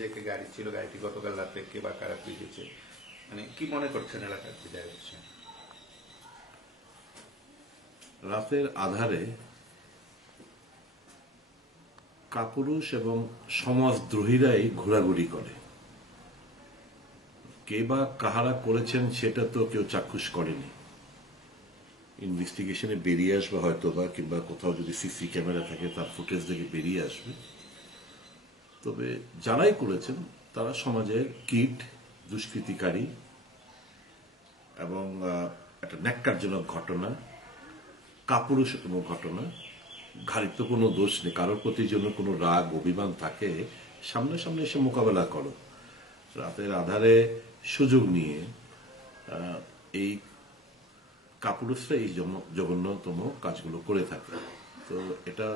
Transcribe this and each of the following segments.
যে একটা গাড়ি ছিল, গাড়িটি গতকাল রাতে কে বা কারা পিটিয়েছে, মানে কি মনে করছেন এলাকার বিদায় হচ্ছে? রাতের আধারে কাপুরুষ এবং সমাজদ্রোহীরাই ঘোরাঘুরি করে। কে বা কাহারা করেছেন সেটা তো কেউ চাক্ষুষ করেনি। ইনভেস্টিগেশনে বেরিয়ে আসবে হয়তো বা, কিংবা কোথাও যদি সিসি ক্যামেরা থাকে তার ফুটেজ দেখে বেরিয়ে আসবে। তবে যারাই করেছেন তারা সমাজের কীট, দুষ্কৃতিকারী এবং একটা ন্যাক্কারজনক ঘটনা, কাপুরুষতম ঘটনা। ঘাড়ির তো কোনো দোষ নেই, কারোর প্রতি জন্য কোনো রাগ অভিমান থাকে সামনে সামনে এসে মোকাবেলা করো। রাতের আধারে সুযোগ নিয়ে এই কাপুরুষরা এই জঘন্যতম কাজগুলো করে থাকে। তো এটা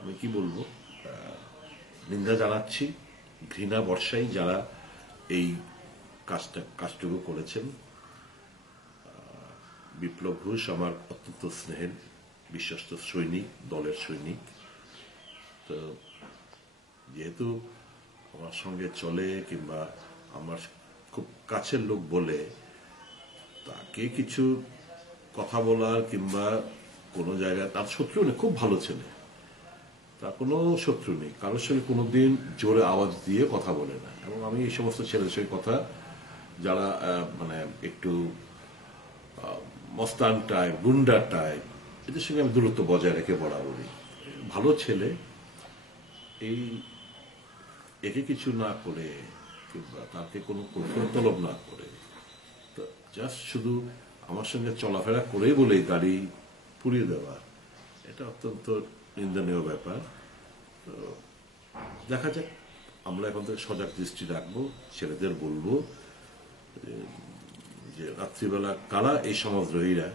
আমি কি বলবো, নিন্দা জানাচ্ছি, ঘৃণা বর্ষাই যারা এই কাজটুকু করেছেন। বিপ্লব ঘোষ আমার অত্যন্ত স্নেহের বিশ্বস্ত সৈনিক, দলের সৈনিক। তো যেহেতু আমার সঙ্গে চলে কিংবা আমার খুব কাছের লোক বলে তাকে কিছু কথা বলার কিংবা কোনো জায়গায়, তার শত্রু নেই, খুব ভালো ছেলে, তার কোনো শত্রু নেই, কারোর সঙ্গে কোনোদিন জোরে আওয়াজ দিয়ে কথা বলে না। এবং আমি এই সমস্ত ছেলেদের সঙ্গে কথা, যারা মানে একটু মস্তান টাইপ, গুন্ডা টাইপ, এদের সঙ্গে আমি দূরত্ব বজায় রেখে বরাবরই। ভালো ছেলে, এই একে কিছু না করে কিংবা তাকে কোনো কৌশল তলব না করে জাস্ট শুধু আমার সঙ্গে চলাফেরা করে বলেই গাড়ি পুড়িয়ে দেওয়া, এটা অত্যন্ত নিন্দনীয় ব্যাপার। তো দেখা যাক, আমরা এখন থেকে সজাগ দৃষ্টি রাখবো, ছেলেদের বলবো যে রাত্রিবেলা কারা এই সমাজদ্রোহীরা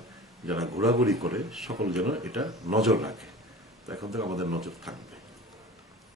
যারা ঘোরাঘুরি করে, সকল যেন এটা নজর রাখে। তো এখন থেকে আমাদের নজর থাকবে।